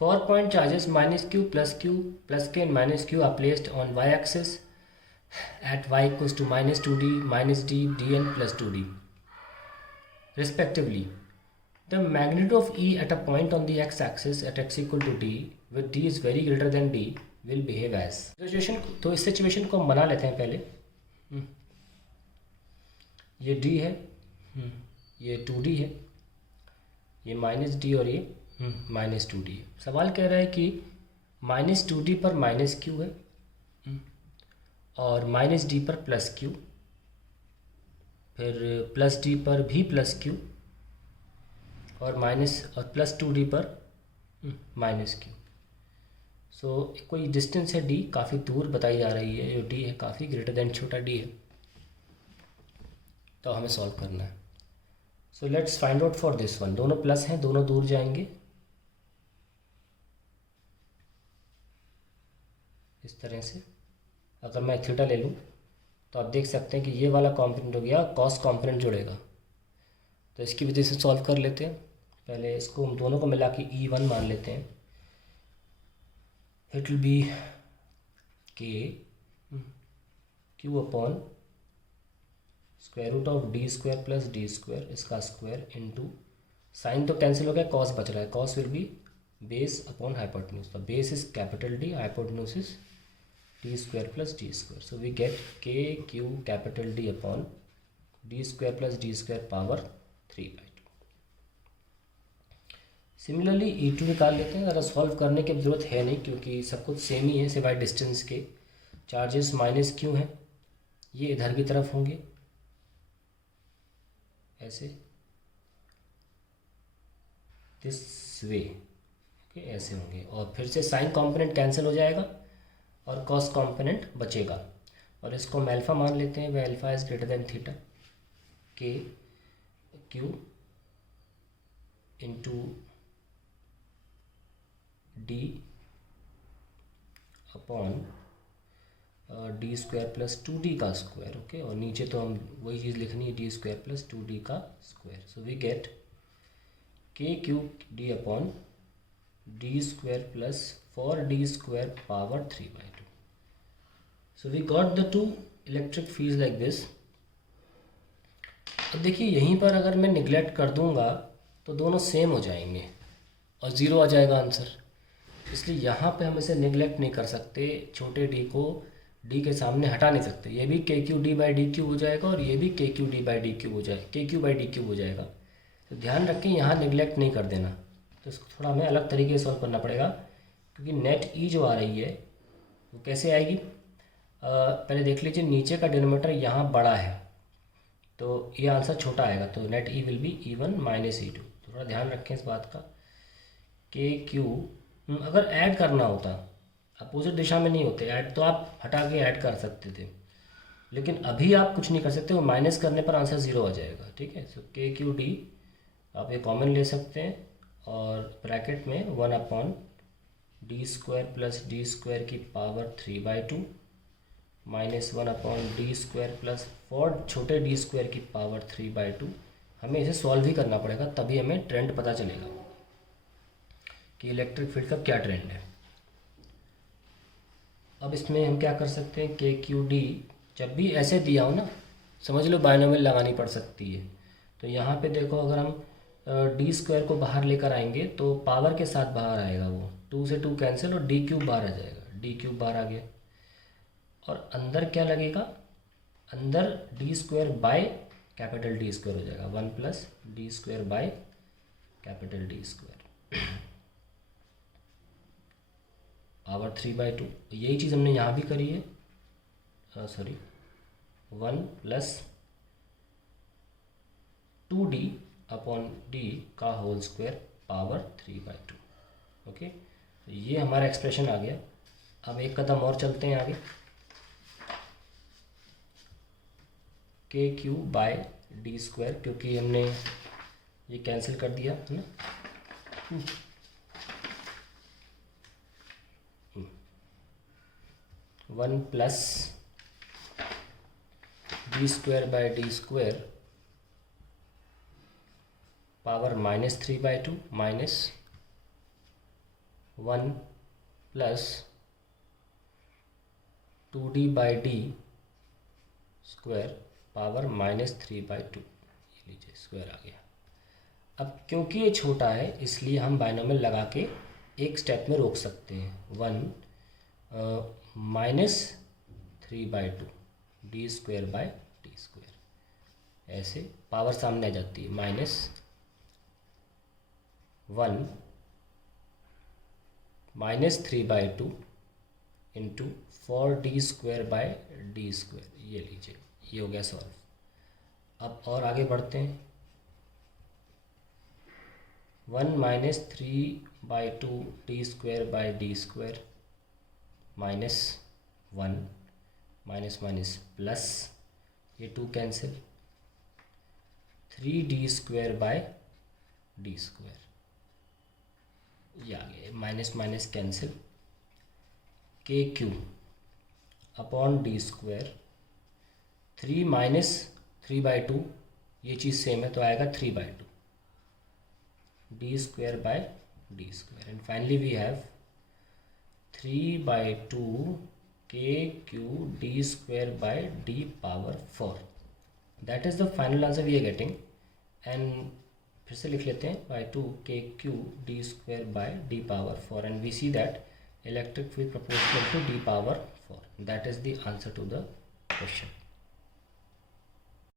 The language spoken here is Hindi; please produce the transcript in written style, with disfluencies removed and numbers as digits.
4 point charges minus q, plus k and minus q are placed on y axis at y equals to minus 2d, minus d, dn plus 2d respectively. The magnitude of E at a point on the x-axis at x equal to d with d is very greater than d will behave as. तो इस सिचुएशन को हम बना लेते हैं पहले. ये d है, ये 2d है, ये माइनस डी और ये माइनस 2d है. सवाल कह रहा है कि माइनस 2d पर माइनस क्यू है और माइनस डी पर प्लस क्यू, फिर प्लस डी पर भी प्लस क्यू और प्लस 2d पर माइनस क्यू. सो कोई डिस्टेंस है d, काफ़ी दूर बताई जा रही है, जो d है काफ़ी ग्रेटर देन छोटा d है, तो हमें सॉल्व करना है. So let's find out for this one. दोनों प्लस हैं, दोनों दूर जाएंगे इस तरह से. अगर मैं थीटा ले लूँ तो आप देख सकते हैं कि ये वाला कॉम्पोनेंट हो गया, कॉस कॉम्पोनेंट जुड़ेगा, तो इसकी वजह से सॉल्व कर लेते हैं. पहले इसको हम दोनों को मिला के E1 मान लेते हैं. It will be K Q upon square root of D square plus D square, इसका स्क्वायर इनटू साइन तो कैंसिल हो गया, कॉस बच रहा है. Cos will be base upon hypotenuse. The base is capital D, hypotenuse is D square plus D square. So we get K Q capital D upon D square plus D square power 3/2. Similarly E2 निकाल लेते हैं. ज़रा सॉल्व करने की ज़रूरत है नहीं क्योंकि सब कुछ सेम ही है सिवाय डिस्टेंस के. चार्जेस माइनस क्यू हैं, ये इधर की तरफ होंगे ऐसे, दिस वे, ओके, ऐसे होंगे. और फिर से साइन कॉम्पोनेंट कैंसिल हो जाएगा और कॉस कॉम्पोनेंट बचेगा. और इसको हम अल्फ़ा मान लेते हैं, वह alpha is greater than theta. K Q into D upon D square plus 2d का स्क्वायर. ओके, और नीचे तो हम वही चीज़ लिखनी है, डी स्क्वायर प्लस 2d का square. So we get K Q D upon D square plus 4d square power 3/2. So we got the two electric fields like this. तो देखिए यहीं पर अगर मैं निगलेक्ट कर दूंगा तो दोनों सेम हो जाएंगे और ज़ीरो आ जाएगा आंसर. इसलिए यहाँ पे हम इसे निगलेक्ट नहीं कर सकते, छोटे d को d के सामने हटा नहीं सकते. ये भी के Q D by D Q हो जाएगा और ये भी के Q D by D Q हो जाएगा, के क्यू बाई डी क्यू हो जाएगा. तो ध्यान रखें यहाँ निगलेक्ट नहीं कर देना. तो इसको थोड़ा हमें अलग तरीके से सॉल्व करना पड़ेगा क्योंकि नेट ई जो आ रही है वो कैसे आएगी. पहले देख लीजिए, नीचे का डिनोमीटर यहाँ बड़ा है तो ये आंसर छोटा आएगा, तो net E will be E1 minus E2. थोड़ा ध्यान रखें इस बात का. के क्यू अगर ऐड करना होता, अपोजिट दिशा में नहीं होते ऐड, तो आप हटा के ऐड कर सकते थे, लेकिन अभी आप कुछ नहीं कर सकते, वो माइनस करने पर आंसर ज़ीरो आ जाएगा. ठीक है, सो के क्यू डी आप ये कॉमन ले सकते हैं और ब्रैकेट में 1 upon D square plus D square की power 3/2 minus 1 upon D square plus 4 छोटे डी स्क्वायर की पावर 3/2. हमें इसे सॉल्व ही करना पड़ेगा, तभी हमें ट्रेंड पता चलेगा कि इलेक्ट्रिक फील्ड का क्या ट्रेंड है. अब इसमें हम क्या कर सकते हैं, के क्यू डी जब भी ऐसे दिया हो ना, समझ लो बायनोमियल लगानी पड़ सकती है. तो यहाँ पे देखो, अगर हम डी स्क्वायर को बाहर लेकर आएंगे तो पावर के साथ बाहर आएगा, वो 2 से 2 कैंसिल और डी क्यूब बाहर आ जाएगा, डी क्यूब बाहर आ गया. और अंदर क्या लगेगा, अंदर D square by capital D square हो जाएगा, 1 plus D square by capital D square power 3/2. यही चीज़ हमने यहाँ भी करी है, 1 प्लस 2d अपॉन डी का होल स्क्वायर पावर 3/2. ओके, तो ये हमारा एक्सप्रेशन आ गया. अब एक कदम और चलते हैं आगे. के क्यू बाय डी स्क्वायर, क्योंकि हमने ये कैंसिल कर दिया है ना. 1 plus D square by D square power -3/2 minus 1 plus 2d by D square power -3/2, ये लीजिए स्क्वायर आ गया। अब क्योंकि ये छोटा है इसलिए हम बाइनोमियल लगा के एक स्टेप में रोक सकते हैं। 1 -3/2 D square by D square, ऐसे पावर सामने आ जाती है। -1 -3/2 into 4d square by D square, ये लीजिए ये हो गया सॉल्व। अब और आगे बढ़ते हैं। 1 -3/2 D square by D square -1 minus minus plus, ये 2 cancel, 3d square by D square, ये आ गया minus minus cancel, K Q upon D square, 3 minus 3/2, ये चीज़ सेम है तो आएगा 3/2 D square by D square, and finally we have 3/2 K Q D square by D power 4। That is the final answer we are getting. And फिर से लिख लेते हैं /2 K Q D square by D power 4, and we see that electric field proportional to d power 4. That is the answer to the question.